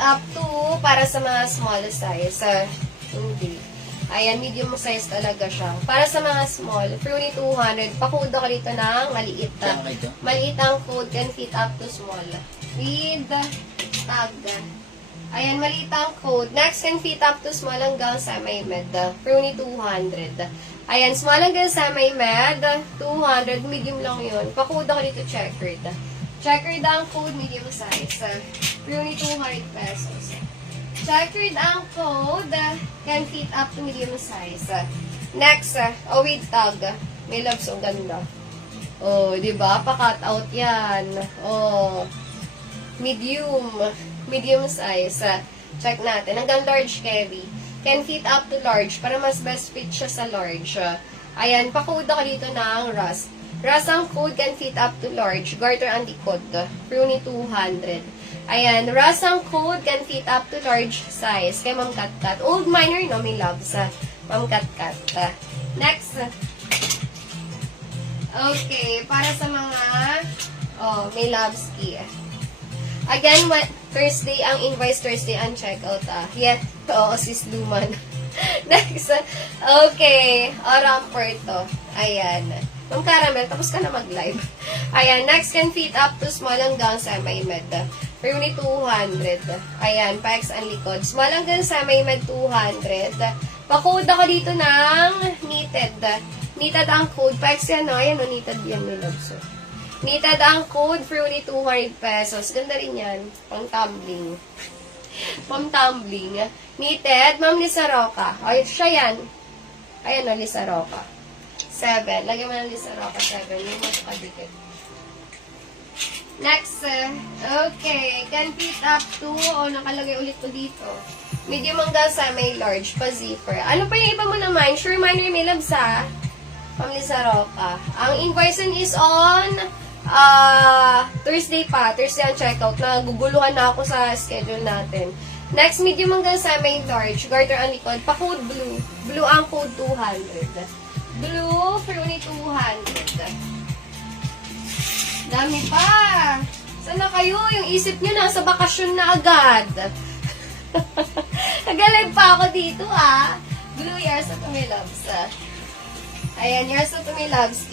up to para sa mga small size. Hindi. Ayan, medium size talaga siya. Para sa mga small, for only 200, pakuda ka dito ng maliit. Maliit ang code can fit up to small. With tag. Ayan, maliit ang code. Next, can fit up to small hanggang semi-med. For only 200. Ayan, small hanggang semi-med, 200. Medium lang yun. Pakuda ka dito checkered. Checkered ang code, medium size. For only 200 pesos. Checkered ang code, can fit up to medium size. Next, with tag. May loves, ang ganda. Oh, di ba? Pa-cut out yan. Oh, medium size. Check natin. Hanggang large carry. Can fit up to large para mas best fit siya sa large. Ayan, pakuda ka dito ng rust. Rust ang code can fit up to large. Garter ang likod. For only 200. Ayan, rust ang code can fit up to large size. Kay Ma'am Kat. Old Miner, no? May loves. Ma'am Kat. Next. Okay, para sa mga may loves key. Again, Thursday ang invoice, Thursday ang checkout. Yeah, oo, sis Luman. Next. Okay, Rampor to. Ayan. Ma'am Caramel, tapos ka na mag-live. Ayan, next can fit up to small hanggang semi-med. For only 200. Ayan, pa-X ang likod. Small hanggang semi-med 200. Pakuda ko dito ng knitted. Knitted ang code. Pa-X yan, no? Ayan, knitted yan, may loves. Knitted ang code for only 200 pesos. Ganda rin yan. Pang-tumbling. Pang-tumbling. Knitted. Ma'am Lisa Roca. Ay, siya yan. Ayan, no, Lisa Roca. 7. Lagyan mo ng Lisa Roca 7. Yung mas kadikit. Next, okay, can fit up to, nakalagay ulit ko dito. Medium hanggang sa may large, pa zipper. Ano pa yung iba mo naman? Sure, minor, may labs ha? Ma'am Lisa Roca. Ang invoice is on Thursday pa. Thursday ang checkout. Naguguluhan na ako sa schedule natin. Next, medium hanggang sa may large. Garter ang likod. Pa-code blue. Blue ang code 200. Blue for only 200. Dami pa. Sana kayo? Yung isip nyo nasa bakasyon na agad. Nag-live pa ako dito, Blue years of me loves. Ayan, years of me loves,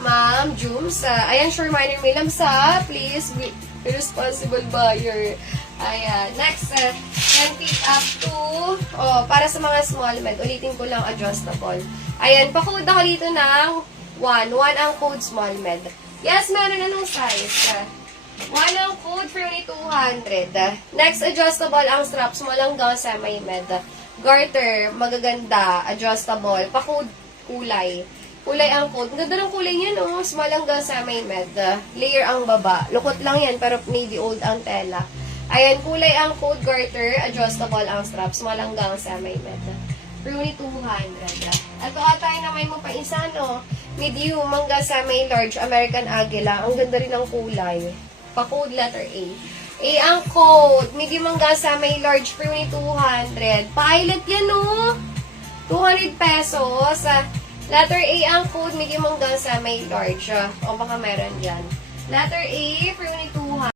Ma'am Jums. Ayan, sure, minor me loves, Please be responsible buyer. Ayan, next, can fit up to, para sa mga small med, ulitin ko lang, adjustable. Ayan, pakuda ko dito ng 1. 1 ang code small med. Yes, meron na nung size. 1 ang code for only 200. Next, adjustable ang strap. Small hanggang semi-med. Garter, magaganda. Adjustable. Pa-code, kulay. Kulay ang code. Ganda ng kulay niya, no? Small hanggang semi-med. Layer ang baba. Lukot lang yan, pero navy old ang tela. Ayan, kulay ang code, garter. Adjustable ang strap. Small hanggang semi-med. For only 200. Ito tayo na may mo pa isa, no? Medium hanggang sa may large American Aguila. Ang ganda rin ng kulay. Pa-code letter A. A ang code. Medium hanggang sa may large for only 200. Pilot yan, no? 200 pesos. Letter A ang code. Medium hanggang sa may large. O baka meron dyan. Letter A for only 200.